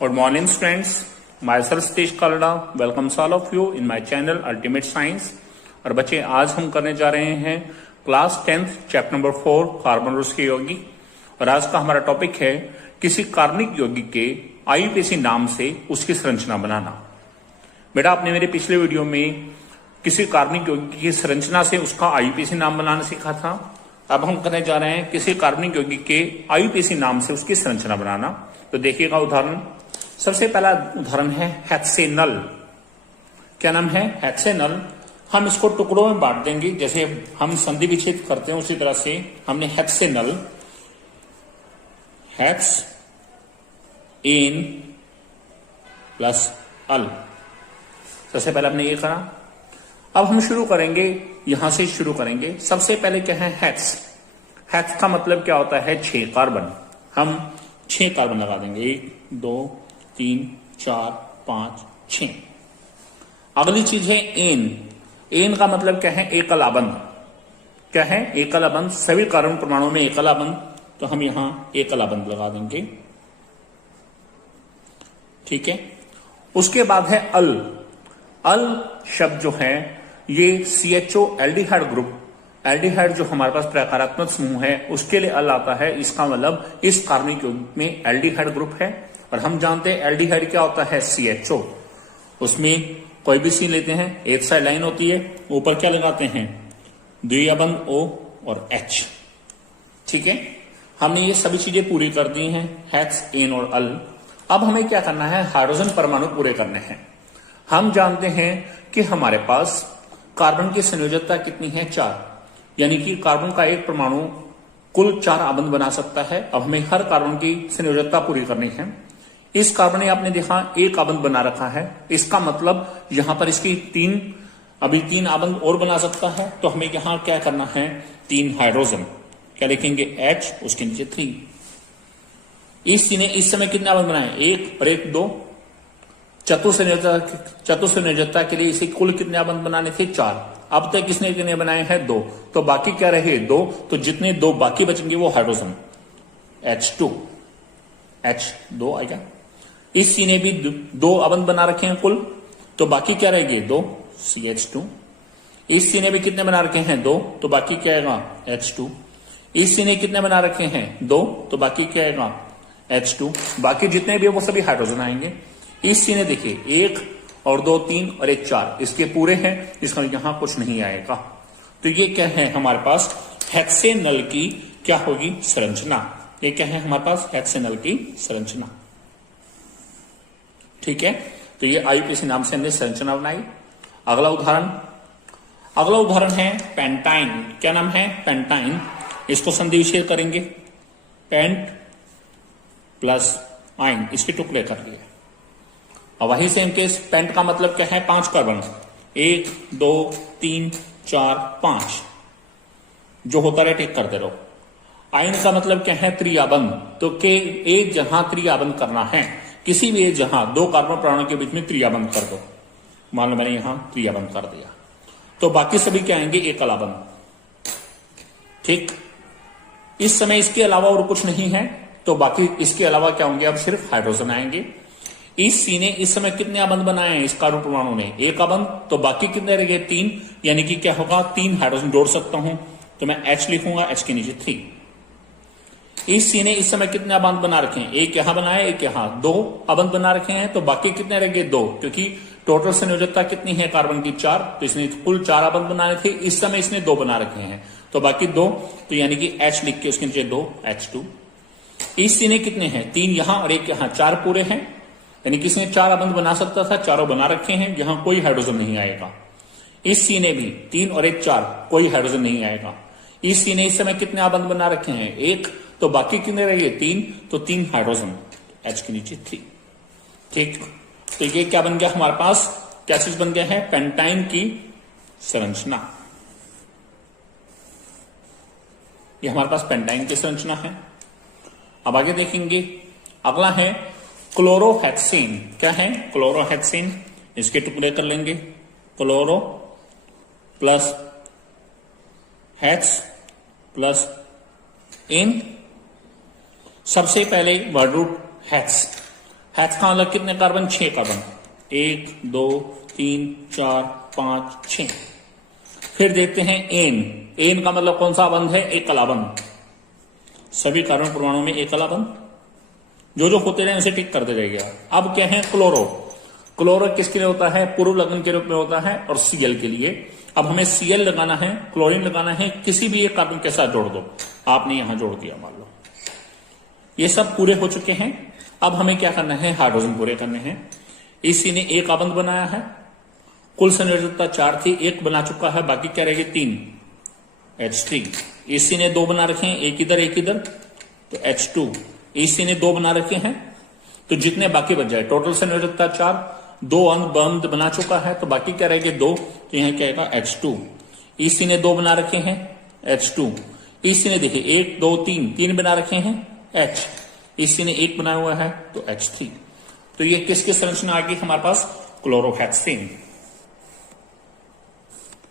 Good morning, students. Myself Satish Kalda welcomes all of you in my channel Ultimate Science. और बच्चे आज हम करने जा रहे हैं class 10th chapter number 4 carbon और उसके यौगिक। और आज का हमारा टॉपिक है किसी कार्बनिक यौगिक के आईयूपीएसी नाम से उसकी संरचना बनाना। बेटा आपने मेरे पिछले वीडियो में किसी कार्बनिक यौगिक की संरचना से उसका आईयूपीएसी नाम बनाना सीखा था। अब हम करने जा रहे हैं किसी कार्बनिक यौगिक के आईयूपीएसी नाम से उसकी संरचना बनाना। तो देखिएगा उदाहरण। सबसे पहला उदाहरण है हेक्सेनल। क्या नाम है? हेक्सेनल। हम इसको टुकड़ों में बांट देंगे, जैसे हम संधि विच्छेद करते हैं उसी तरह से हमने हेक्सेनल, हेक्स एन प्लस अल। सबसे पहले हमने ये करा। अब हम शुरू करेंगे, यहां से शुरू करेंगे। सबसे पहले क्या है? हेक्स। हेक्स का मतलब क्या होता है? 6 कार्बन। हम 6 कार्बन लगा देंगे। 1 2 3 4 5 6। अगली चीज है एन। एन का मतलब क्या है? एकल आबंध। क्या है? एकल आबंध। सभी कार्बन परमाणुओं में एकल आबंध, तो हम यहां एकल आबंध लगा देंगे। ठीक है। उसके बाद है अल। अल शब्द जो है ये CHO एल्डिहाइड ग्रुप, एल्डिहाइड जो हमारे पास प्रकारात्मक समूह है उसके लिए अल आता है। इसका मतलब इस कार्बनिक यौगिक में एल्डिहाइड ग्रुप है। और हम जानते हैं एल्डिहाइड क्या होता है? CHO। उसमें कोई भी सी लेते हैं, एक साइड लाइन होती है, ऊपर क्या लगाते हैं? द्विआबंध O और H। ठीक है। हमने ये सभी चीजें पूरी कर दी हैं, हेक्स एन और अल। अब हमें क्या करना है? हाइड्रोजन परमाणु पूरे करने हैं। हम जानते हैं कि हमारे पास कार्बन की संयोजकता कितनी है? 4। यानी कि कार्बन का एक परमाणु कुल 4 आबंध बना सकता है। अब हमें हर कार्बन की संयोजकता पूरी करनी है। इस कार्बन ने आपने देखा एक आबंध बना रखा है, इसका मतलब यहां पर इसकी 3 आबंध और बना सकता है। तो हमें यहां क्या करना है? 3 हाइड्रोजन। क्या लिखेंगे? H, उसके नीचे 3। इसने इस समय कितने आबंध बनाए? 1 और 1 2। चतुर्संयोजकता के लिए इसे कुल कितने आबंध बनाने थे? 4। अब तक किसने कितने बनाए हैं? 2। तो बाकी क्या रहे? 2। तो जितने 2 बाकी बचेंगे वो हाइड्रोजन H2, H2 आएगा। इस सी ने भी 2 आबंध बना रखे हैं कुल, तो बाकी क्या रहेंगे? 2 CH2। इस सी ने भी कितने बना रखे हैं? 2। तो बाकी क्या आएगा? H2। इस सी ने कितने बना रखे हैं? 2। तो बाकी क्या आएगा? H2। बाकी जितने भी वो सभी हाइड्रोजन आएंगे। इस सी ने देखिए 1 और 2 3 और 1 4, इसके पूरे हैं, इसका यहां कुछ नहीं आएगा। तो ये क्या है? हमारे पास हेक्सेनल की क्या होगी? संरचना। ये क्या है हमारे पास? हेक्सेनल की संरचना। ठीक है। तो ये आईयूपीएसी नाम से हमने संरचना बनाई। अगला उदाहरण है पेंटाइन। क्या नाम है? पेंटाइन। इसको संधि विच्छेद करेंगे, पेंट प्लस आइन, इसके टुकड़े कर लिए। और वही सेम केस, पेंट का मतलब क्या है? 5 कार्बन। 1 2 3 4 5 जो होता रहे टिक करते रहो। आयन का मतलब क्या है? त्रिआबंध। तो के एक जहां त्रिआबंध करना है, किसी भी एक जहां 2 कार्बन परमाणु के बीच में त्रिआबंध कर दो। मान लो मैंने यहां त्रिआबंध कर दिया, तो बाकी सभी क्या आएंगे? एकल आबंध। ठीक। इस समय इसके अलावा और कुछ नहीं है, तो बाकी इसके अलावा क्या होंगे? अब सिर्फ हाइड्रोजन आएंगे। इस सी ने इस समय कितने आबंध बनाए हैं? इस कार्बन परमाणु ने 1 आबंध, तो बाकी कितने रह गए? 3। यानी कि क्या होगा? 3 हाइड्रोजन जोड़ सकता हूं, तो मैं H लिखूंगा, H के नीचे 3। इस सी ने इस समय कितने आबंध बना रखे हैं? 1 यहां बनाया, 1 यहां, 2 आबंध बना रखे हैं, तो बाकी कितने रह गए? 2। क्योंकि टोटल संयोजकता कितनी है कार्बन की? 4, तो इसने कुल 4 आबंध बनाए थे, इस समय इसने 2 बना रखे हैं, तो बाकी 2। तो यानी कि H लिख के उसके नीचे 2 H2। इस सी ने कितने हैं? 3 यहां और 1 यहां, 4 पूरे हैं। यानी कि इसने 4 आबंध बना सकता था, चारों बना रखे हैं, यहां कोई हाइड्रोजन नहीं आएगा। इस सी ने भी 3 और 1 4, कोई हाइड्रोजन नहीं आएगा। इस सी ने इस समय कितने आबंध बना रखे हैं? 1। तो बाकी कितने रहे? 3। तो 3 हाइड्रोजन, H के नीचे 3। ठीक। तो ये क्या बन गया हमारे पास? क्या चीज बन गया है? पेंटाइन की संरचना। ये हमारे पास पेंटाइन की संरचना है। अब आगे देखेंगे। अगला है क्लोरोहेक्सेन। क्या है? क्लोरोहेक्सेन। इसके टुकड़े कर लेंगे, chloro plus hex plus ane. सबसे पहले वर्ड रूट हेक्स। हैच का मतलब कितने कार्बन? 6 कार्बन, 1 2 3 4 5 6। फिर देखते हैं एन। एन का मतलब कौन सा बंध है? एकला बंध। सभी कार्बन परमाणु में एकला बंध, जो होते रहे उसे टिक करते जाइएगा। अब क्या है? क्लोरो। क्लोरो किसके लिए होता है? पूर्व लग्न के रूप में होता है और सीएल के लिए। अब हमें सीएल लगाना है, क्लोरीन लगाना है, किसी भी एक कार्बन के साथ जोड़ दो। आपने यहां जोड़ दिया मान लो। ये सब पूरे हो चुके हैं। अब हमें क्या करना है? हाइड्रोजन पूरे करने हैं। इसी ने एक बंध बनाया है, कुल संयोजकता 4 थी, 1 बना चुका है, बाकी क्या रहेगी? 3 H3। इसी ने 2 बना रखे हैं, एक इधर एक इधर, तो H2। इसी ने 2 बना रखे हैं, तो जितने बाकी बच जाए, टोटल संयोजकता 4, 2 बंध बना चुका है, तो बाकी क्या रहेगी? 2, तो यहां क्या आएगा? H2। इसी ने 2 बना रखे हैं, H2। इसी ने देखिए 1 2 3 बना रखे हैं, H। इसी ने 1 बनाया हुआ है, तो H3। तो ये किसकी संरचना आ गई हमारे पास? क्लोरोहेक्सीन।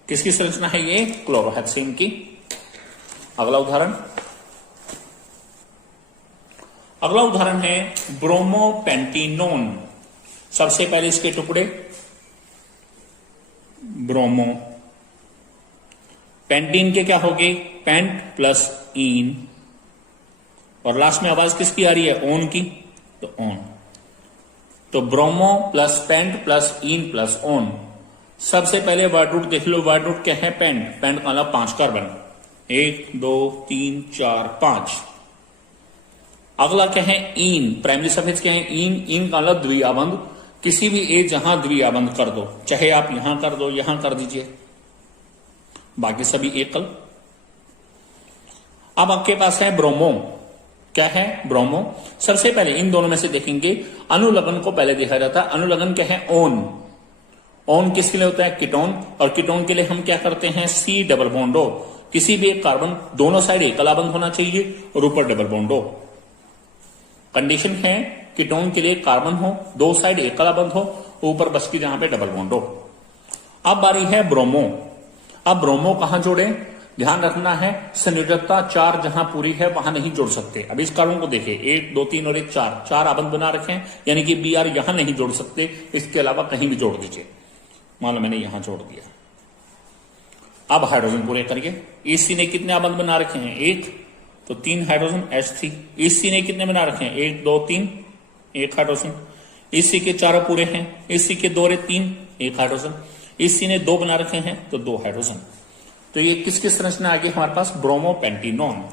किसकी संरचना है ये? क्लोरोहेक्सीन की। अगला उदाहरण, अगला उदाहरण है ब्रोमोपेंटीनोन। सबसे पहले इसके टुकड़े ब्रोमो, पेंटीन के क्या हो गए? पेंट प्लस इन, और लास्ट में आवाज किसकी आ रही है? ओन की, तो ओन। तो bromo plus paint plus an plus own. सबसे पहले वर्ड रूट देख लो। वर्ड रूट क्या है? पेंट। पेंट का मतलब 5 कार्बन, 1 2 3 4 5। अगला क्या है? इन। प्राइमरी सफिक्स क्या है? इन का मतलब द्विआबंध। किसी भी ए जहां द्विआबंध कर दो, चाहे आप यहां कर दो, यहां कर दीजिए, बाकी सभी एकल। अब आपके पास है ब्रोमो। क्या है? ब्रोमो। सबसे पहले इन दोनों में से देखेंगे, अनुलग्न को पहले देखा जाता है। अनुलग्न क्या है? ओन। ओन किसके लिए होता है? कीटोन। और कीटोन के लिए हम क्या करते हैं? C double bond O. किसी भी एक कार्बन दोनों साइड एकला बंध होना चाहिए और ऊपर डबल बॉन्ड हो। कंडीशन है कीटोन के लिए कार्बन हो, 2 साइड एकला बंध हो, ऊपर बस की जहां पे डबल बॉन्ड हो। अब बारी है ब्रोमो। अब ब्रोमो कहां जोड़े? ध्यान रखना है, संयोजकता 4 जहां पूरी है वहां नहीं जोड़ सकते। अब इस कार्बन को देखिए, 1 2 3 और 1 4 आबंध बना रखे हैं, यानी कि बी आर यहां नहीं जोड़ सकते, इसके अलावा कहीं भी जोड़ दीजिए। मान लो मैंने यहां जोड़ दिया। अब हाइड्रोजन पूरे करिए। इसी ने कितने आबंध बना रखे हैं? 1, तो 3 हाइड्रोजन H3। इसी ने कितने बना रखे हैं? 1 2 3, 1 हाइड्रोजन। इसी के 4 पूरे हैं, इसी के 2 3, 1 हाइड्रोजन। इसी ने 2 बना रखे हैं, तो 2 हाइड्रोजन। तो ये किसकी संरचना आ गई हमारे पास? ब्रोमोपेंटीनोन।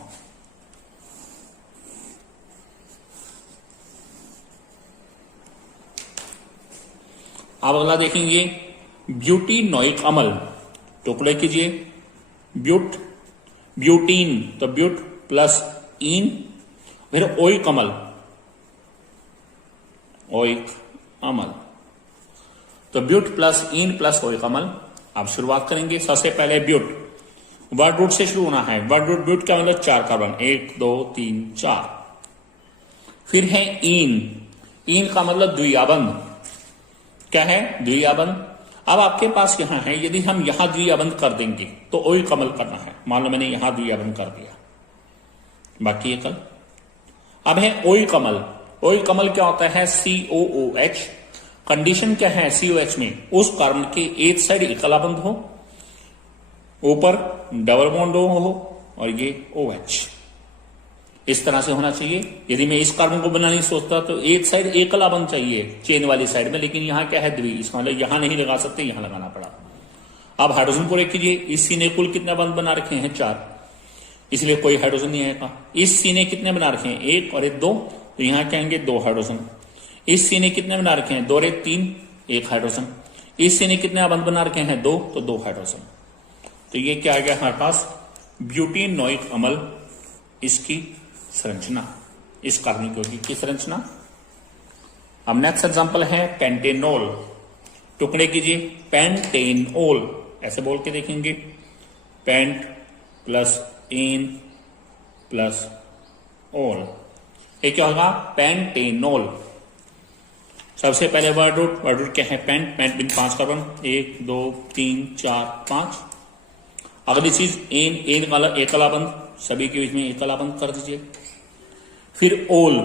अब अगला देखेंगे ब्यूटीनोइक अम्ल। टुकड़े कीजिए, ब्यूटीन, तो ब्यूट प्लस इन, फिर ओइक अम्ल, ओइक अम्ल, तो but plus an plus oic अम्ल। अब शुरुआत करेंगे। सबसे पहले ब्यूट, वर्ड रूट से शुरू होना है। वर्ड रूट ब्यूट का मतलब 4 कार्बन, 1 2 3 4। फिर है इन का मतलब द्विआबंध। क्या है? द्विआबंध। अब आपके पास यहां है, यदि हम यहां द्विआबंध कर देंगे तो ओइक अम्ल करना है। मान लो मैंने यहां द्विआबंध कर दिया, बाकी एकल। अब है ओइक अम्ल। ओइक अम्ल क्या होता है? COOH। कंडीशन क्या है COH में? उस कार्बन के एक साइड एकला बंध हो, ऊपर डबल बॉन्ड हो, और ये OH। इस तरह से होना चाहिए। यदि मैं इस कार्बन को बनाने सोचता तो एक साइड एकला बंध चाहिए चेन वाली साइड में, लेकिन यहां क्या है? द्वि। इसका मतलब यहां नहीं लगा सकते, यहां लगाना पड़ा। अब हाइड्रोजन पूरे कीजिए। इस सी ने कुल कितने बंध बना रखे हैं? 4, इसलिए कोई हाइड्रोजन नहीं आएगा। इस सी ने कितने बना रखे हैं? 1 और 1 2, तो यहां कहेंगे 2 हाइड्रोजन। इस सी ने कितने बना रखे हैं? 2 और 1 3, 1 हाइड्रोजन। इस सी ने कितने बंध बना रखे हैं? 2, तो 2 हाइड्रोजन। तो ये क्या आ गया हमारे पास? ब्यूटीनोइक अम्ल। इसकी संरचना, इस कार्बनिक की संरचना। अब नेक्स्ट एग्जांपल है पेंटेनोल। टुकड़े कीजिए, पेंटेनोल, ऐसे बोल के देखेंगे, पेंट प्लस एन प्लस ओल। ये क्या होगा? पेंटेनोल। सबसे पहले वर्ड रूट क्या है? पेंट। पेंट बिन 5 कार्बन, 1 2 3 4 5। अगली चीज एन का एकला बंध, सभी के बीच में एकला बंध कर दीजिए। फिर ओल।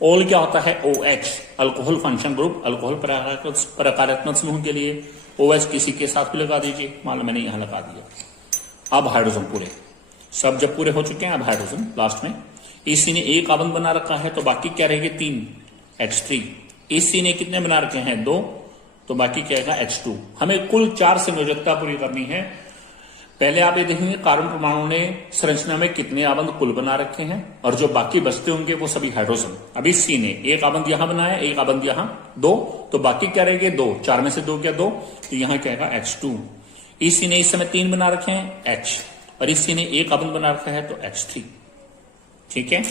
ओल क्या होता है? OH, alcohol function group, alcohol प्रकारात्मक समूह के लिए OH किसी के साथ भी लगा दीजिए, मान लो मैंने यहां लगा दिया। अब हाइड्रोजन पूरे, सब जब पूरे हो चुके हैं, अब हाइड्रोजन लास्ट में। इसी ने एक कार्बन बना रखा है तो बाकी क्या रहेगी? 3 H3। इसी ने कितने बना रखे हैं? 2, तो बाकी क्या रहेगा? H2। हमें कुल 4 संयोजकता पूरी करनी है। पहले आप ये देखेंगे कार्बन परमाणु ने संरचना में कितने आबंध कुल बना रखे हैं, और जो बाकी बचते होंगे वो सभी हाइड्रोजन। अभी सी ने एक आबंध यहां बनाया, एक आबंध यहां, 2, तो बाकी क्या रहेंगे? 2, 4 में से 2 क्या? 2, तो यहां क्या है? H2। इसी ने इस समय 3 बना रखे हैं, H, और इसी ने एक आबंध बना रखा है तो H3। ठीक है,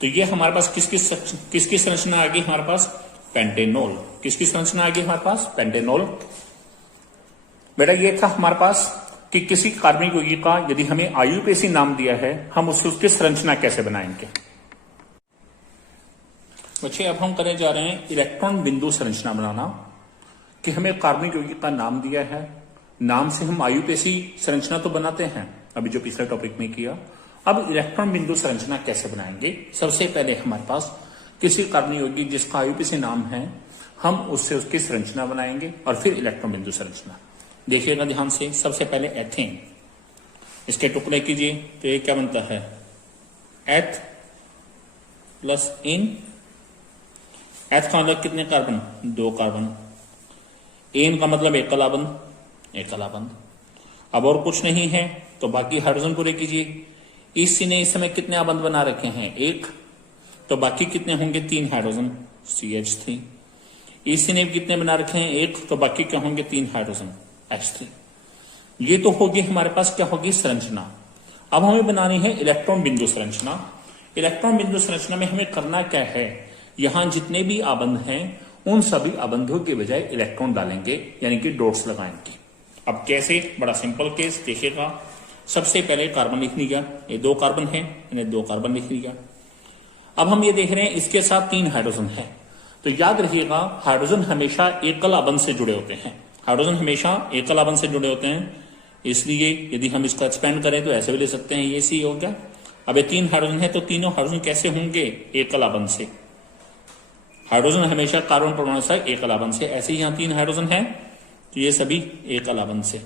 तो ये हमारे पास किसकी संरचना आ गई? हमारे पास पेंटेनॉल। किसकी संरचना आ गई हमारे पास? पेंटेनॉल। बेटा ये था हमारे पास कि किसी कार्बनिक यौगिक का यदि हमें आईयूपीएसी नाम दिया है, हम उसकी संरचना कैसे बनाएंगे। बच्चे अब हम करने जा रहे हैं इलेक्ट्रॉन बिंदु संरचना बनाना। कि हमें कार्बनिक यौगिक का नाम दिया है, नाम से हम आईयूपीएसी संरचना तो बनाते हैं, अभी जो पिछले टॉपिक में किया। अब इलेक्ट्रॉन बिंदु संरचना कैसे बनाएंगे? सबसे पहले हमारे पास किसी कार्बनिक यौगिक जिसका आईयूपीएसी नाम है, हम उससे उसकी संरचना बनाएंगे और फिर इलेक्ट्रॉन बिंदु संरचना। देखिएगा ध्यान से, सबसे पहले एथेन, इसके टुकड़े कीजिए तो ये क्या बनता है? एथ प्लस इन। एथ का मतलब कितने कार्बन? 2 कार्बन। एन का मतलब एकल आबंध। अब और कुछ नहीं है तो बाकी हाइड्रोजन पूरे कीजिए। इसी ने इस समय कितने आबंध बना रखे हैं? 1, तो बाकी कितने होंगे? 3 हाइड्रोजन, CH3। इसी ने कितने बना रखे हैं? 1, तो बाकी क्या होंगे? 3 हाइड्रोजन, H3। ये तो होगी हमारे पास क्या होगी? संरचना। अब हमें बनानी है इलेक्ट्रॉन बिंदु संरचना। इलेक्ट्रॉन बिंदु संरचना में हमें करना क्या है? यहां जितने भी आबंध हैं उन सभी आबंधों के बजाय इलेक्ट्रॉन डालेंगे, यानी कि डॉट्स लगाएंगे। अब कैसे? बड़ा सिंपल केस देखिएगा। सबसे पहले कार्बन लिख लिया, ये 2 कार्बन है, इन्हें 2 कार्बन लिख लिया। अब हम ये देख रहे हैं इसके साथ 3 हाइड्रोजन है, तो याद रखिएगा हाइड्रोजन हमेशा एकल आबंध से जुड़े होते हैं। हाइड्रोजन हमेशा एकल आबंध से जुड़े होते हैं, इसलिए यदि हम इसका एक्सपेंड करें तो ऐसे भी ले सकते हैं, ये सी हो गया। अब ये 3 हाइड्रोजन है तो तीनों हाइड्रोजन कैसे होंगे? एकल आबंध से। हाइड्रोजन हमेशा कार्बन परमाणु से एकल आबंध से, ऐसे ही यहां 3 हाइड्रोजन है तो ये सभी एकल आबंध से।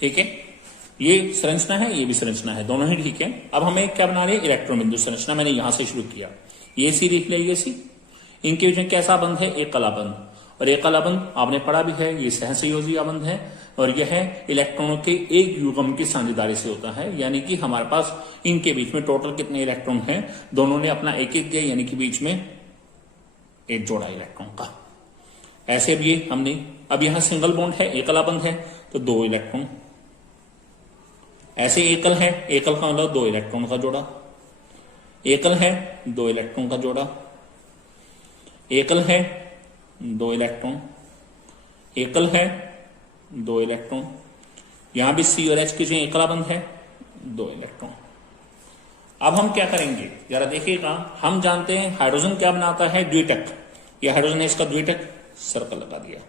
ठीक है, ये संरचना है, ये भी संरचना है, दोनों ही ठीक है। अब हमें क्या बना रहे हैं? इलेक्ट्रॉन बिंदु संरचना। मैंने यहां से शुरू किया, ये सी लिख लिया, ये सी। इनके बीच में कैसा आबंध है? एकल आबंध। और एकल आबंध आपने पढ़ा भी है, ये सहसंयोजी आबंध है, और यह इलेक्ट्रॉनों के एक युग्म की साझेदारी से होता है। यानी कि हमारे पास इनके बीच में टोटल कितने इलेक्ट्रॉन हैं? दोनों ने अपना एक एक दिया, यानी कि बीच में एक जोड़ा इलेक्ट्रॉन का। ऐसे भी हमने, अब यहां सिंगल बॉन्ड है, एकल आबंध है तो 2 इलेक्ट्रॉन। ऐसे एकल है, एकल का मतलब 2 इलेक्ट्रॉन का जोड़ा। एकल है, 2 इलेक्ट्रॉन का जोड़ा। एकल है, 2 इलेक्ट्रॉन। एकल है, 2 इलेक्ट्रॉन। यहां भी C और H की जो एकल आबंध है, 2 इलेक्ट्रॉन। अब हम क्या करेंगे जरा देखिएगा। हम जानते हैं हाइड्रोजन क्या बनाता है? द्विटक। यह हाइड्रोजन है, इसका द्विटक, सर्कल लगा दिया।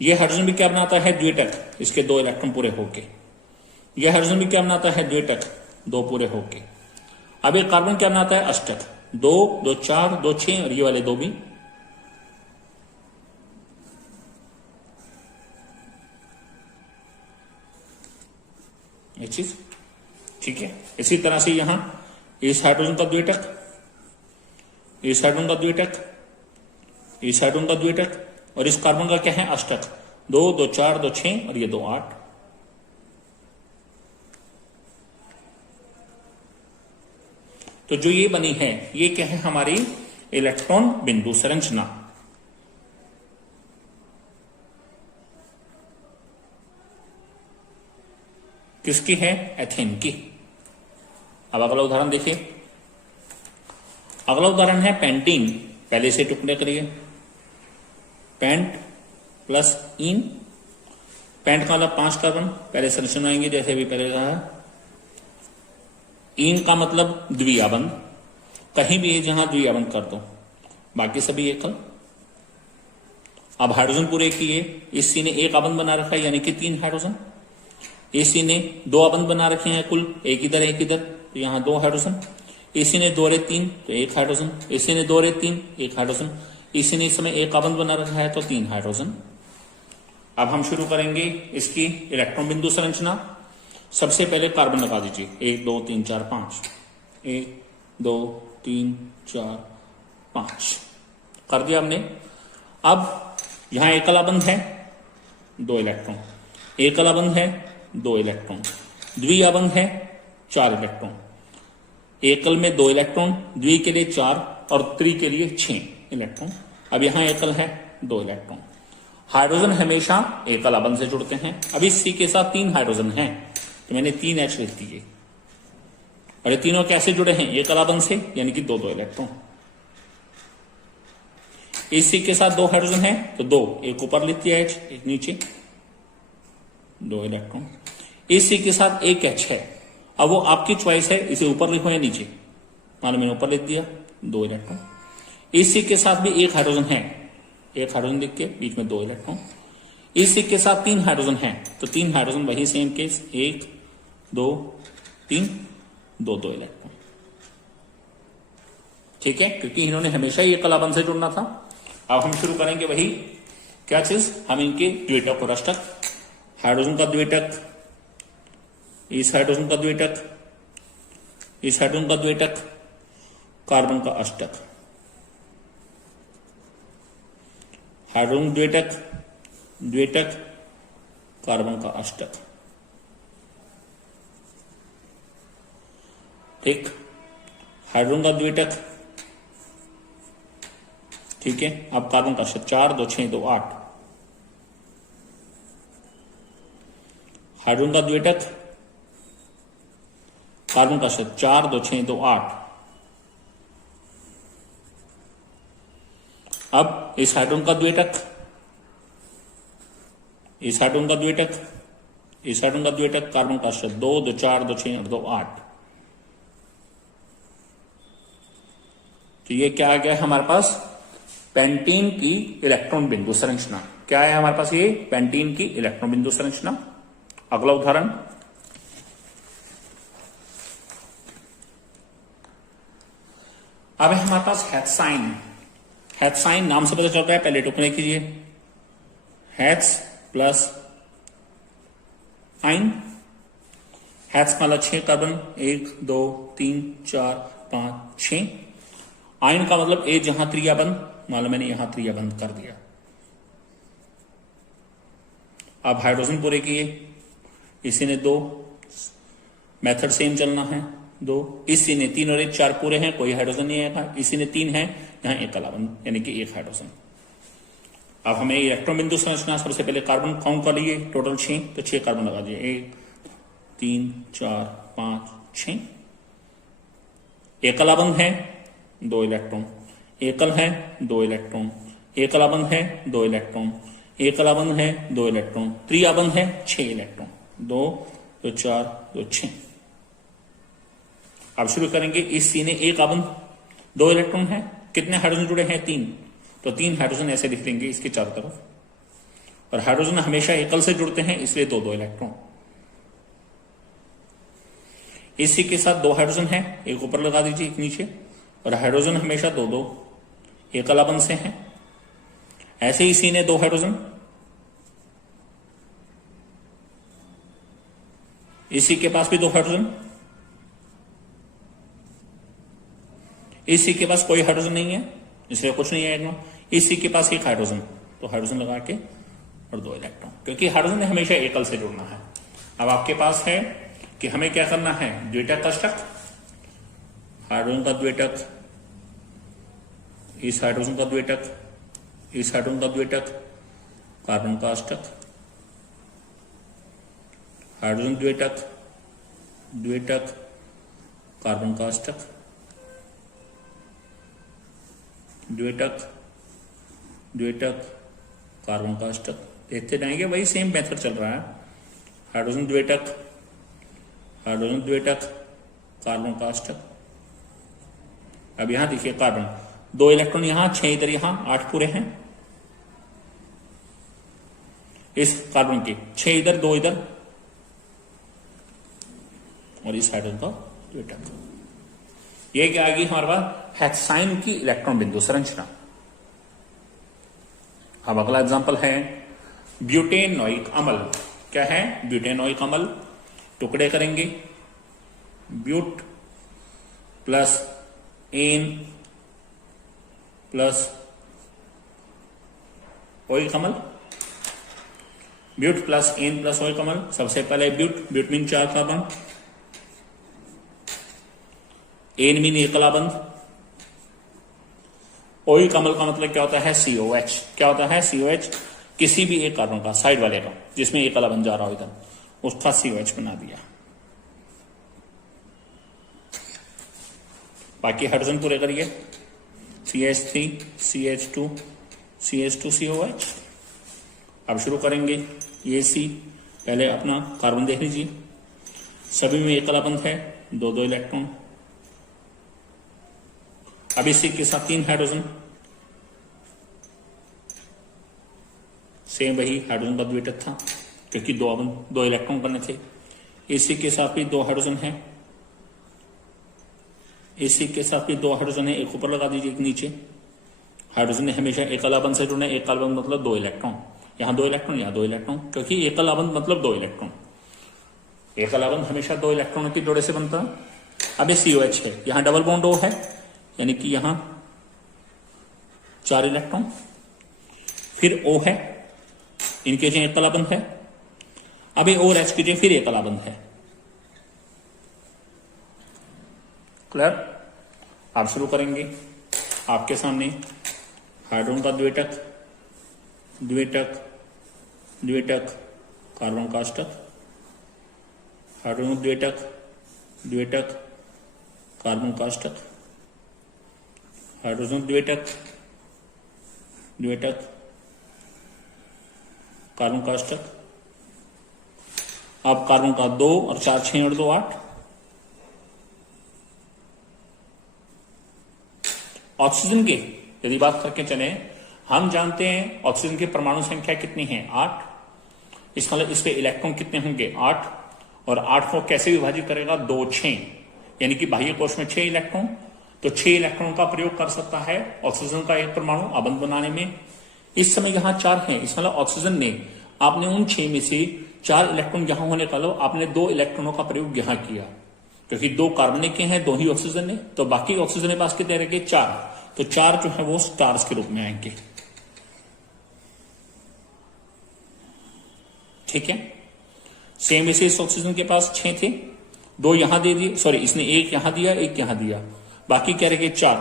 यह हाइड्रोजन भी क्या बनाता है? द्विटक, इसके 2 इलेक्ट्रॉन पूरे होके। यह हाइड्रोजन भी क्या बनाता है? द्विटक, 2 पूरे होके। अब ये कार्बन क्या बनाता है? अष्टक, 2, 2, 4, 2, 6, और ये वाले 2 भी। ये चीज ठीक है। इसी तरह से यहां इस हाइड्रोजन का द्विटक, इस हाइड्रोजन का द्विटक, इस हाइड्रोजन का द्विटक, और इस कार्बन का क्या है? अष्टक, 2, 2, 4, 2, 6, और ये 2, 8। तो जो ये बनी है, ये क्या है? हमारी इलेक्ट्रॉन बिंदु संरचना। किसकी है? एथेन की। अब अगला उदाहरण देखिए। अगला उदाहरण है पेंटीन। पहले से टुकड़े करिए। पेंट प्लस इन। पेंट का मतलब 5 कार्बन, पहले संरचना आएंगे जैसे भी पहले कहा। इन का मतलब द्विआबंध, कहीं भी जहां द्विआबंध कर दो, बाकी सभी एकल। अब हाइड्रोजन पूरे किए, इस सी ने एक आबंध बना रखा है, यानी कि 3 हाइड्रोजन। AC ने 2 अबंध बना रखे हैं कुल, एक इधर एक इधर, तो यहां 2 हाइड्रोजन। AC ने 2 रे 3 तो 1 हाइड्रोजन, AC ने 2 रे 3 1 हाइड्रोजन, AC ने इस समय एक अबंध बना रखा है तो 3 हाइड्रोजन। अब हम शुरू करेंगे इसकी इलेक्ट्रॉन बिंदु संरचना। सबसे पहले कार्बन लगा दीजिए, 1 2 3 4 5, 1 2 3 4 5 कर दिया हमने। अब यहां एकल अबंध है 2 इलेक्ट्रॉन, एकल अबंध है 2 इलेक्ट्रॉन, द्वि अबंध है 4 इलेक्ट्रॉन। एकल में 2 इलेक्ट्रॉन, द्वि के लिए 4 और त्रि के लिए 6 इलेक्ट्रॉन। अब यहां एकल है 2 इलेक्ट्रॉन। हाइड्रोजन हमेशा एकल अबंध से जुड़ते हैं। अब इस C के साथ 3 हाइड्रोजन हैं तो मैंने 3H लिख दिए, और ये तीनों कैसे जुड़े हैं? एकल अबंध से, यानी कि 2 इलेक्ट्रॉन। इस C के साथ 2 हाइड्रोजन है तो 2, एक ऊपर लिख दिया H, एक नीचे, 2 इलेक्ट्रॉन। इस C के साथ एक H है, अब वो आपकी चॉइस है, इसे ऊपर लिखो या नीचे। मान लो मैंने ऊपर लिख दिया, 2 इलेक्ट्रॉन। इस C के साथ भी एक हाइड्रोजन है, एक हाइड्रोजन लिख के बीच में 2 इलेक्ट्रॉन। इस C के साथ 3 हाइड्रोजन है तो 3 हाइड्रोजन, वही सेम केस, 1 2 3 2 इलेक्ट्रॉन। ठीक है, क्योंकि इन्होंने हमेशा ही एकल अबंध से जुड़ना था। अब हम शुरू करेंगे वही क्या चीज, हम इनके द्विटक और अष्टक। हाइड्रोजन का द्विटक, इस हाइड्रोजन का द्विटक, इस हाइड्रोजन का द्विटक, कार्बन का अष्टक। हाइड्रोजन द्विटक, द्विटक, कार्बन का अष्टक। ठीक, हाइड्रोजन का द्विटक, ठीक है। अब कार्बन का अष्टक, 4 2 6 2 8। हाइड्रोजन का द्विटक, कार्बन का अष्टक, 4 2 6 2 8। अब इस हाइड्रोजन का द्विटक, इस हाइड्रोजन का द्विटक, इस हाइड्रोजन का द्विटक, कार्बन का अष्टक, 2 2 4 2 6 और 2 8। तो ये क्या आ गया हमारे पास? पेंटीन की इलेक्ट्रॉन बिंदु संरचना। क्या है हमारे पास? ये पेंटीन की इलेक्ट्रॉन बिंदु संरचना। अगला उदाहरण, अब है हमारे पास हेक्साइन। हेक्साइन नाम से पता चल रहा है, पहले टुकड़े कीजिए, हेक्स प्लस आइन। हेक्स माला 6 कार्बन, 1 2 3 4 5 6। आयन का मतलब ए जहां त्रियाबंध, मान लो मैंने यहां त्रियाबंध कर दिया। अब हाइड्रोजन पूरे किए, इसी ने 2, मेथड सेम चलना है, 2। इसी ने 3 और 1 4 पूरे हैं, कोई हाइड्रोजन नहीं आएगा। इसी ने 3 है, यहां एक अलाबंध, यानी कि 1 हाइड्रोजन। अब हमें इलेक्ट्रॉन बिंदु संरचना, सबसे पहले कार्बन काउंट कर लिए, टोटल 6, तो 6 कार्बन लगा दिए, 1 3 4 5 6। एकल अबंध है 2 इलेक्ट्रॉन, एकल है 2 इलेक्ट्रॉन, एकल अबंध है 2 इलेक्ट्रॉन, एकल अबंध है 2 इलेक्ट्रॉन, त्रिअबंध है 6 इलेक्ट्रॉन, 2 2 4 2 6। अब शुरू करेंगे, इस सी ने एक अबंध 2 इलेक्ट्रॉन है, कितने हाइड्रोजन जुड़े हैं? 3, तो 3 हाइड्रोजन ऐसे लिख लेंगे इसके चारों तरफ। और हाइड्रोजन हमेशा एकल से जुड़ते हैं, इसलिए 2 इलेक्ट्रॉन। इसी के साथ 2 हाइड्रोजन है, एक ऊपर लगा दीजिए एक नीचे, और हाइड्रोजन हमेशा 2 एकल अबंध से हैं। ऐसे ही सी ने 2 हाइड्रोजन, इसी के पास भी 2 हाइड्रोजन, इसी के पास कोई हाइड्रोजन नहीं है इसलिए कुछ नहीं आएगा। इसी के पास 1 हाइड्रोजन, तो हाइड्रोजन लगा के और 2 इलेक्ट्रॉन, क्योंकि हाइड्रोजन ने हमेशा एकल से जुड़ना है। अब आपके पास है कि हमें क्या करना है, द्वितीयक अष्टक, हाइड्रोजन का द्वितीयक, इस हाइड्रोजन का द्वितीयक, इस हाइड्रोजन का द्वितीयक, कार्बन का अष्टक, हाइड्रोजन द्वितीयक, द्वितीयक, कार्बन का अष्टक, द्वितीयक, द्वितीयक, कार्बन का अष्टक। देखते जाएंगे, वही सेम मेथड चल रहा है। हाइड्रोजन द्वितीयक, हाइड्रोजन द्वितीयक, कार्बन का अष्टक। अब यहां देखिए कार्बन 2 इलेक्ट्रॉन यहां, 6 इधर, यहां 8 पूरे हैं। इस कार्बन के 6 इधर 2 इधर, और इस हाइड्रोजन का द्वितीयक। ये क्या आ गई हमारे पास हेक्साइन की इलेक्ट्रॉन बिंदु संरचना। अब अगला एग्जांपल है ब्यूटेनोइक अम्ल। क्या है ब्यूटेनोइक अम्ल? टुकड़े करेंगे, but plus an plus oic अम्ल, but plus an plus oic अम्ल। सबसे पहले but mean 4 carbon, an mean एक कलाबंध, ओइक अम्ल का मतलब क्या होता है COH। क्या होता है COH? किसी भी एक कार्बन का, साइड वाले का जिसमें एक कलाबंध जा रहा हो इधर, उसका COH बना दिया। बाकी हाइड्रोजन पूरे करिए, CH3 CH2 CH2 COH। अब शुरू करेंगे ये C। पहले अपना कार्बन देख लीजिए, सभी में एक कलाबंध है, 2-2 इलेक्ट्रॉन। अब इसी के साथ 3 हाइड्रोजन, सेम वही हाइड्रोजन का द्वितीयक था क्योंकि 2 इलेक्ट्रॉन करने थे। इसी के साथ भी 2 हाइड्रोजन है, इसी के साथ भी 2 हाइड्रोजन है। एक ऊपर लगा दीजिए, एक नीचे। हाइड्रोजन ने हमेशा एक कलाबंध से जुड़ना है। एक कलाबंध मतलब 2 इलेक्ट्रॉन, यहां 2 इलेक्ट्रॉन, यहां 2 इलेक्ट्रॉन, क्योंकि एक कलाबंध मतलब 2 इलेक्ट्रॉन। एक कलाबंध हमेशा 2 इलेक्ट्रॉनों की जोड़े से बनता है। अब ये COH है, यहां डबल बॉन्ड O है, यानी कि यहां 4 इलेक्ट्रॉन, फिर O है, इनके जो एक कलाबंध है। अब ये और H की फिर एक कलाबंध है। क्लियर? आप शुरू करेंगे, आपके सामने हाइड्रोजन का द्वितीयक, द्वितीयक, द्वितीयक, कार्बन का अष्टक, हाइड्रोजन द्वितीयक, द्वितीयक, कार्बन का अष्टक, हाइड्रोजन द्वितीयक, द्वितीयक, कार्बन का अष्टक। अब कार्बन का 2 और 4 6 और 2 8। ऑक्सीजन की यदि बात करके चले, हम जानते हैं ऑक्सीजन की परमाणु संख्या कितनी है 8। इसका मतलब इस पे इलेक्ट्रॉन कितने होंगे 8, और 8 को कैसे विभाजित करेगा 2 6, यानी कि बाह्य कोश में 6 इलेक्ट्रॉन, तो 6 इलेक्ट्रॉन का प्रयोग कर सकता है ऑक्सीजन का एक परमाणु अबंध बनाने में। इस समय यहां 4 है, इसका मतलब ऑक्सीजन ने आपने उन 6 में से 4 इलेक्ट्रॉन यहां होने का, आपने 2 इलेक्ट्रॉनों का प्रयोग यहां किया, क्योंकि 2 कार्बन के हैं, 2 ही ऑक्सीजन ने, तो बाकी ऑक्सीजन के पास कितने रहेंगे 4, तो 4 जो है वो स्टार्स के रूप में आएंगे। ठीक है, सेम ऐसे इस ऑक्सीजन के पास 6 थे, 2 यहां दे दिए, सॉरी इसने 1 यहां दिया, 1 यहां दिया, बाकी क्या रहेंगे 4,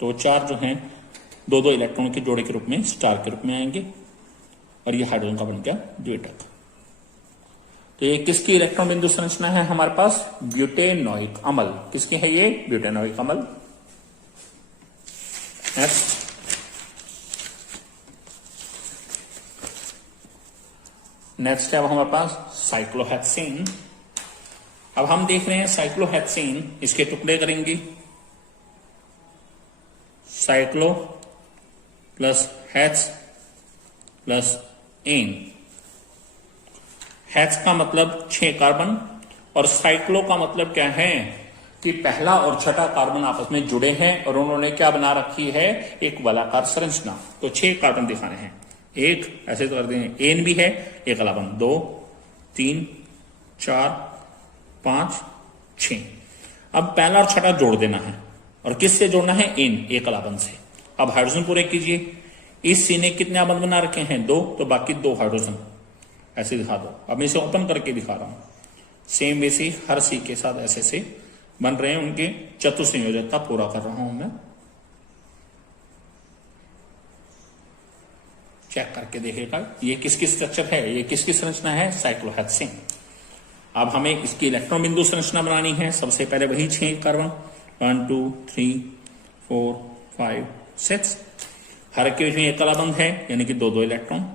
तो 4 जो है 2-2 इलेक्ट्रॉनों के जोड़े के रूप में स्टार के रूप में आएंगे, और ये हाइड्रोजन का बन गया द्वितीयक। तो ये किसकी इलेक्ट्रॉन बिंदु संरचना है हमारे पास? ब्यूटेनोइक अम्ल। किसकी है ये? ब्यूटेनोइक अम्ल। नेक्स्ट, नेक्स्ट है हमारे पास साइक्लोहेक्सेन। अब हम देख रहे हैं साइक्लोहेक्सेन, इसके टुकड़े करेंगे, cyclo plus hex plus ane. Hex का मतलब 6 कार्बन, और साइक्लो का मतलब क्या है कि पहला और छठा कार्बन आपस में जुड़े हैं और उन्होंने क्या बना रखी है, एक गोलाकार संरचना। तो 6 कार्बन दिखाने हैं, एक ऐसे तो कर देंगे, एन भी है, एक अलावन 2 3 4 5 6। अब पहला और छठा जोड़ देना है, और किससे जोड़ना है? एन, एक अलावन से। अब हाइड्रोजन पूरे कीजिए, इस सी ने कितने आबंध बना रखे हैं 2, तो बाकी 2 हाइड्रोजन ऐसे दिखा दो। अब मैं इसे ओपन करके दिखा रहा हूं, सेम वैसे हर सी के साथ ऐसे से बन रहे हैं, उनके चतुर्संयोजकता पूरा कर रहा हूं मैं। चेक करके देखिएगा ये किसकी स्ट्रक्चर है, ये किसकी संरचना है? साइक्लोहेक्सेन। अब हमें इसकी इलेक्ट्रॉन बिंदु संरचना बनानी है। सबसे पहले वही 6 कार्बन, 1 2 3 4 5 6, हर के बीच में एक कलाबंध है, यानी कि 2-2 इलेक्ट्रॉन।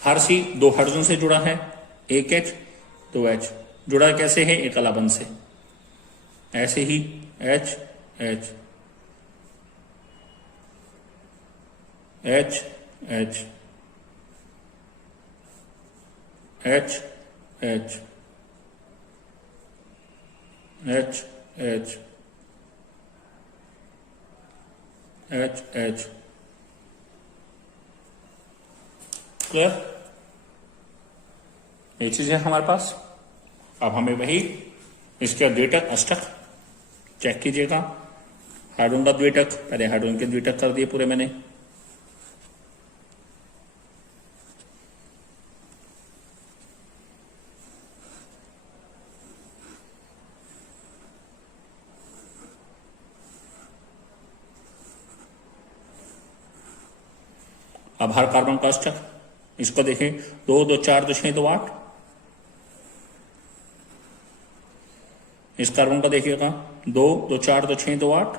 हर सी 2 हाइड्रोजन से जुड़ा है, एक H 2 H। जुड़ा कैसे है? एक कलाबंध से, ऐसे ही H H H H H H H H H H। Clear? ये चीज है हमारे पास। अब हमें वही इसका द्विटक अष्टक चेक कीजिएगा। हाइड्रोजन का द्विटक, पहले हाइड्रोजन के द्विटक कर दिए पूरे मैंने। अब हर कार्बन का अष्टक, इसको देखें, 2 2 4 2 6 2 8। इस कार्बन का देखिएगा, 2 2 4 2 6 2 8।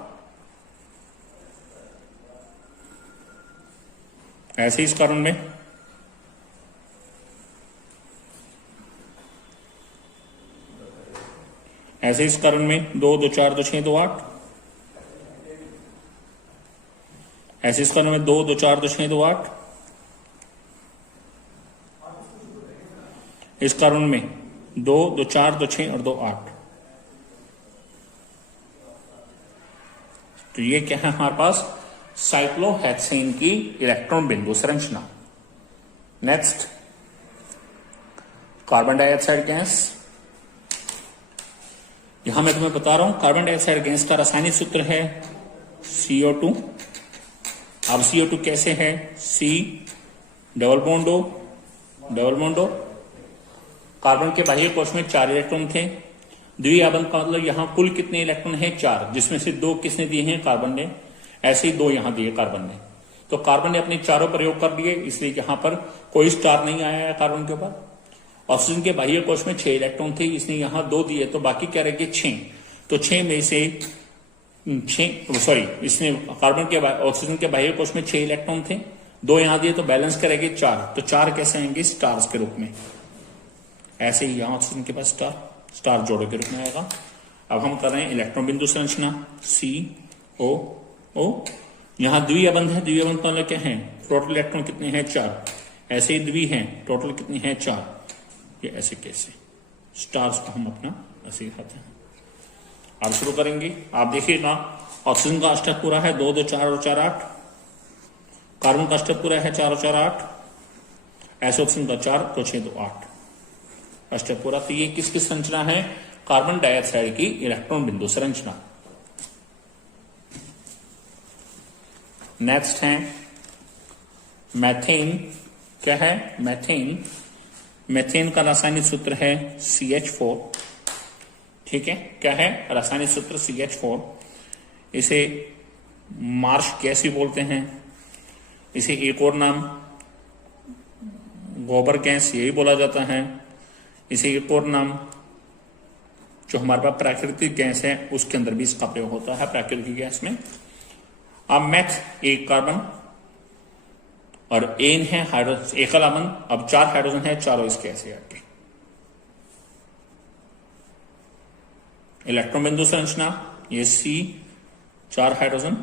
ऐसे इस कार्बन में ऐसे इस कार्बन में 2 2 4 2 6 2 8। ऐसे इस कार्बन में 2 2 4 2 6 2 8। इस कार्बन में 2 2 4 2 6 और 2 8। तो ये क्या है हमारे पास? साइक्लोहेक्सेन की इलेक्ट्रॉन बिंदु संरचना। Next, carbon dioxide gas. यहां मैं तुम्हें बता रहा हूं, कार्बन डाइऑक्साइड गैस का रासायनिक सूत्र है CO2। अब CO2 कैसे है? C double bond O। Carbon के बाह्य कोश में 4 इलेक्ट्रॉन थे। द्विआबंध का मतलब यहां कुल कितने इलेक्ट्रॉन है? 4, जिसमें से 2 किसने दिए हैं? कार्बन ने। ऐसे ही 2 यहां दिए कार्बन ने। तो कार्बन ने अपने चारों प्रयोग कर दिए, इसलिए यहां पर कोई स्टार नहीं आया है कार्बन के ऊपर। ऑक्सीजन के बाह्य कोश में 6 इलेक्ट्रॉन थे, इसने यहां 2 दिए, तो बाकी क्या रह गए? 6। तो 6 में से 6 सॉरी इसने कार्बन के ऑक्सीजन के बाह्य कोश में 6 इलेक्ट्रॉन थे, 2 यहां दिए, तो बैलेंस क्या रह गए? 4। तो 4 कैसे आएंगे? स्टार्स के रूप में। ऐसे ही यहां ऑक्सीजन के पास स्टार जोड़े के रूप में आएगा। अब हम कर रहे हैं इलेक्ट्रॉन बिंदु संरचना COO। यहां द्विआबंध है, द्विआबंध का मतलब क्या है? टोटल इलेक्ट्रॉन कितने हैं? 4। ऐसे ही द्वि हैं, टोटल कितनी है? 4। ये ऐसे कैसे? स्टार्स को हम अपना ऐसे दिखाते हैं। अब शुरू करेंगे। आप देखिएगा, ऑक्सीजन का अष्टक पूरा है 2 2 4 और 4 8। कार्बन का अष्टक पूरा है 4 और 4 8। ऐसे ऑक्सीजन का 4 2 6 2 8 अष्टक पूरा। तो ये किसकी संरचना है? कार्बन डाइऑक्साइड की इलेक्ट्रॉन बिंदु संरचना। नेक्स्ट है मैथेन। क्या है? मैथेन। मैथेन का रासायनिक सूत्र है CH4। ठीक है, क्या है? रासायनिक सूत्र CH4। इसे मार्श गैस भी बोलते हैं, इसे एक और नाम गोबर गैस यही बोला जाता है। इसे एक और नाम जो हमारे पास प्राकृतिक गैस है उसके अंदर भी इसका प्रयोग होता है, प्राकृतिक गैस में। अब मैथ, एक कार्बन और एन है हाइड्रोजन, एकल आबंध। अब 4 हाइड्रोजन है, चारों इसके ऐसे आके। इलेक्ट्रॉन बिंदु संरचना, ये C 4 हाइड्रोजन।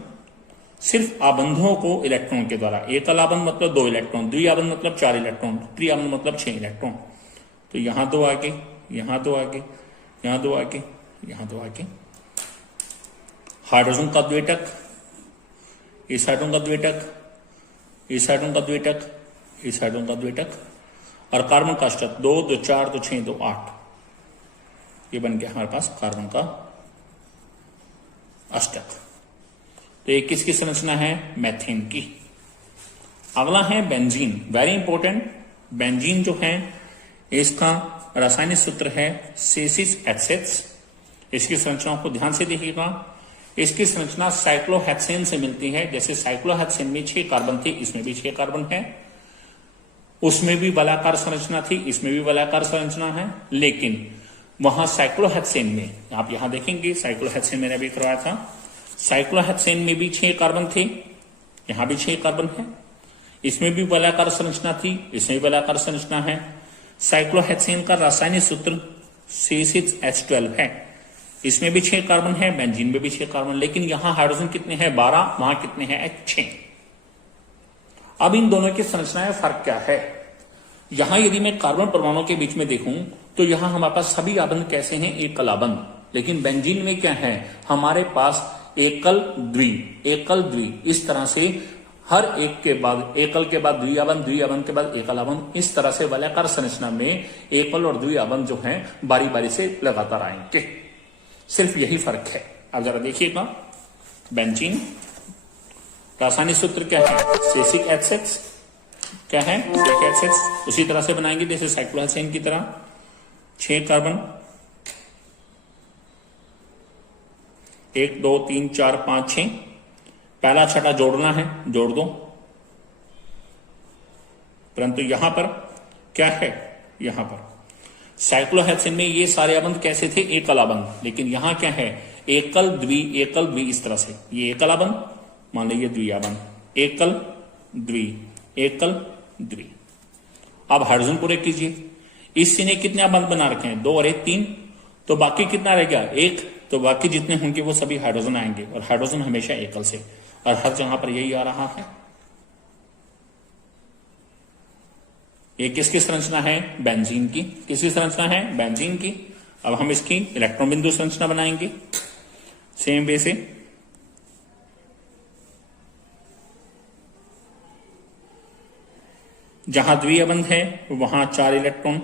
सिर्फ आबंधों को इलेक्ट्रॉन के द्वारा, एकल आबंध मतलब 2 इलेक्ट्रॉन, द्विआबंध मतलब 4 इलेक्ट्रॉन, त्रिआबंध मतलब 6 इलेक्ट्रॉन। तो यहां 2 आगे, यहां 2 आगे, यहां 2 आगे, यहां 2 आगे। हाइड्रोजन का द्विटक, इस हाइड्रोजन का द्विटक, इस हाइड्रोजन का द्विटक, इस हाइड्रोजन का द्विटक, और कार्बन का अष्टक 2 2 4 2 6 2 8। ये बन गया हमारे पास कार्बन का अष्टक। तो ये किसकी संरचना है? मैथेन की। अगला है बेंजीन। Very important. बेंजीन जो है इसका रासायनिक सूत्र है C6H6। इसकी संरचना को ध्यान से देखिएगा। इसकी संरचना साइक्लोहेक्सेन से मिलती है। जैसे साइक्लोहेक्सेन में 6 कार्बन थे, इसमें भी 6 कार्बन है। उसमें भी बलाकार संरचना थी, इसमें भी बलाकार संरचना है। लेकिन वहां साइक्लोहेक्सेन में, आप यहां देखेंगे, साइक्लोहेक्सेन मैंने अभी करवाया था, साइक्लोहेक्सेन में भी 6 कार्बन थे, यहां भी 6 कार्बन है। इसमें भी बलाकार संरचना थी, इसमें भी बलाकार संरचना है। साइक्लोहेक्सेन का रासायनिक सूत्र C6H12 है। इसमें भी 6 कार्बन है, बेंजीन में भी 6 कार्बन। लेकिन यहां हाइड्रोजन कितने हैं? 12। वहां कितने हैं? 6। अब इन दोनों की संरचना में फर्क क्या है? यहां यदि मैं कार्बन परमाणु के बीच में देखूं तो यहां हमारे पास सभी आबंध कैसे हैं, एकल आबंध। लेकिन बेंजीन में क्या है, हमारे पास एकल द्वि इस तरह से हर एक के बाद एकल के बाद द्विआबंध, द्विआबंध के बाद एकल आबंध, इस तरह से वलयाकार संरचना में एकल और द्विआबंध जो है बारी बारी से लगातार आएंगे। सिर्फ यही फर्क है। अब जरा देखिएगा, बेंजीन रासायनिक सूत्र क्या है, सेसिक H6 क्या है, H6 उसी तरह से बनाएंगे जैसे साइक्लोहेक्सेन की तरह। 6 कार्बन, 1 2 3 4 5 6, पहला छठा जोड़ना है, जोड़ दो। परंतु यहां पर क्या है, यहां पर साइक्लोहेक्सेन में ये सारे आबंध कैसे थे, एकल आबंध। लेकिन यहां क्या है, एकल द्वि इस तरह से। ये एकल आबंध, मान लीजिए द्विआबंध, एकल द्वि। अब हाइड्रोजन पूरे कीजिए। इससे ने कितने आबंध बना रखे हैं, 2 और 1 3, तो बाकी कितना रह गया, 1। तो बाकी जितने होंगे वो सभी हाइड्रोजन आएंगे, और हाइड्रोजन हमेशा एकल से, और हर जगह पर यही आ रहा है। ये किसकी संरचना है, बेंजीन की। किसकी संरचना है, बेंजीन की। अब हम इसकी इलेक्ट्रॉन बिंदु संरचना बनाएंगे सेम वे से। जहां द्विआबंध है वहां 4 इलेक्ट्रॉन,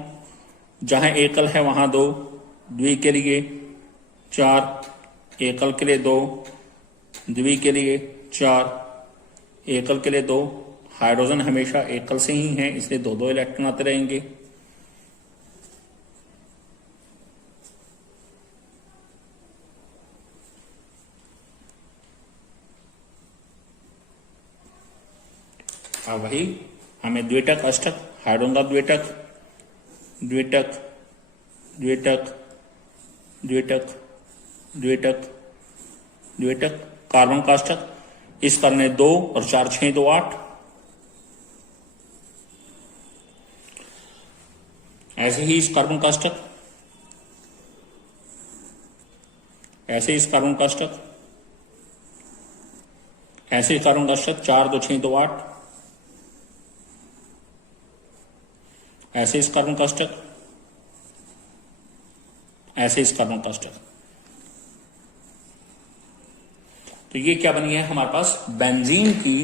जहां एकल है वहां 2, द्वि के लिए 4, एकल के लिए 2, द्वि के लिए 4, एकल के लिए 2। हाइड्रोजन हमेशा एकल से ही है, इसलिए 2 इलेक्ट्रॉन आते रहेंगे। अब वही हमें द्विटक अष्टक, हाइड्रोजन का द्विटक, कार्बन का अष्टक, इस करने 2 और 4 6 2 8। ऐसे ही इस कार्बन का अष्टक, ऐसे इस कार्बन का अष्टक, ऐसे ही कार्बन का अष्टक 4 2 6 2 8। ऐसे इस कार्बन का अष्टक, ऐसे इस कार्बन का अष्टक। तो ये क्या बनी है हमारे पास, बेंजीन की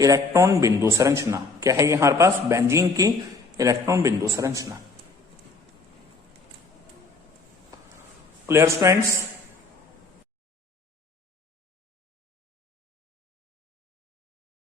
इलेक्ट्रॉन बिंदु संरचना। क्या है ये हमारे पास, बेंजीन की इलेक्ट्रॉन बिंदु संरचना। Clear students.